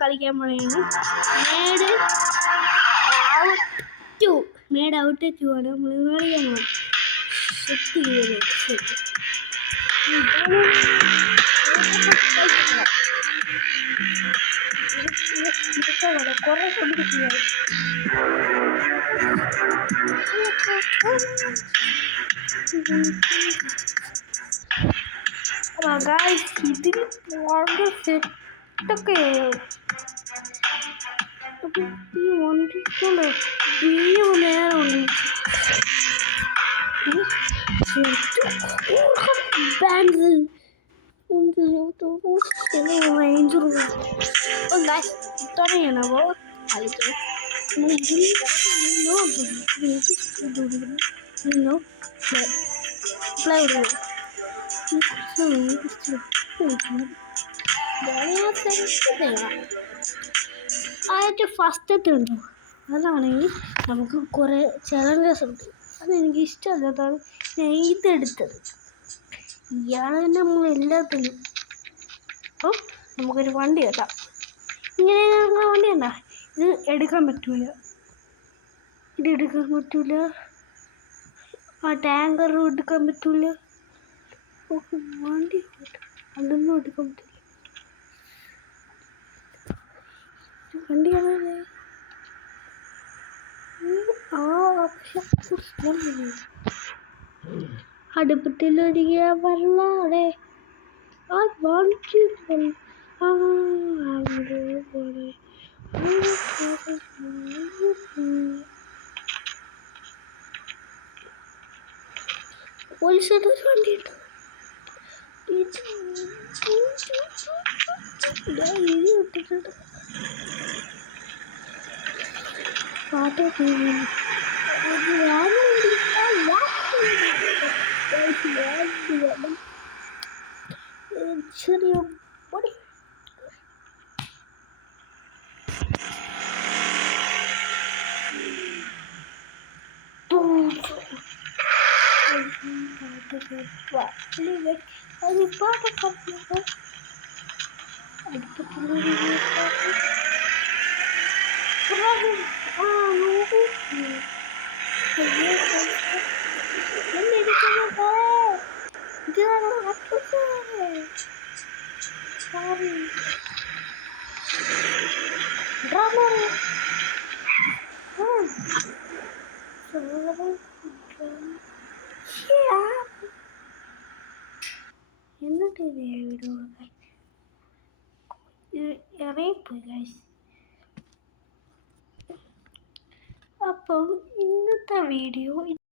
കളിക്കാൻ പോയാണ്. Made out 2 ആണ്. നമ്മൾ കളിക്കാൻ പോകണം. കുറേ ശ്രമിക്കുകയാണ്. ഇതിന് വളരെ സെറ്റൊക്കെയാണ്. ഈ വണ്ടിക്കുള്ള നേരമുണ്ട്. ബാങ്ക് ഇത്രയാണ്. അപ്പോൾ ആയിട്ട് ഫസ്റ്റത്തെ ഉണ്ടോ അതാണെങ്കിൽ നമുക്ക് കുറേ ചലഞ്ചസ് ഉണ്ട്. അതെനിക്ക് ഇഷ്ടമല്ലാത്തതാണ് ഞാൻ ഇതെടുത്തത്. ഇയാൾ തന്നെ നമ്മൾ എല്ലാത്തിനും. അപ്പോൾ നമുക്കൊരു വണ്ടി കേട്ടാം. ഇങ്ങനെ വണ്ടി കണ്ടാ ഇത് എടുക്കാൻ പറ്റൂല. ഇതെടുക്കാൻ പറ്റൂല. ആ ടാങ്കറും എടുക്കാൻ പറ്റൂല. വണ്ടി അതൊന്നും എടുക്കാൻ പറ്റില്ല. വണ്ടിയാണല്ലേ. അടുപ്പത്തിലൊരുങ്ങിയ വെള്ളാടെ ആ വണ്ടി പോലീസിന്റെ ഒരു വണ്ടി കിട്ടും. പാട്ട് ചെറിയ പൊടി എന്നിട്ട് വീഡിയോ ഇറങ്ങിപ്പോയി. അപ്പം ഇന്നത്തെ വീഡിയോ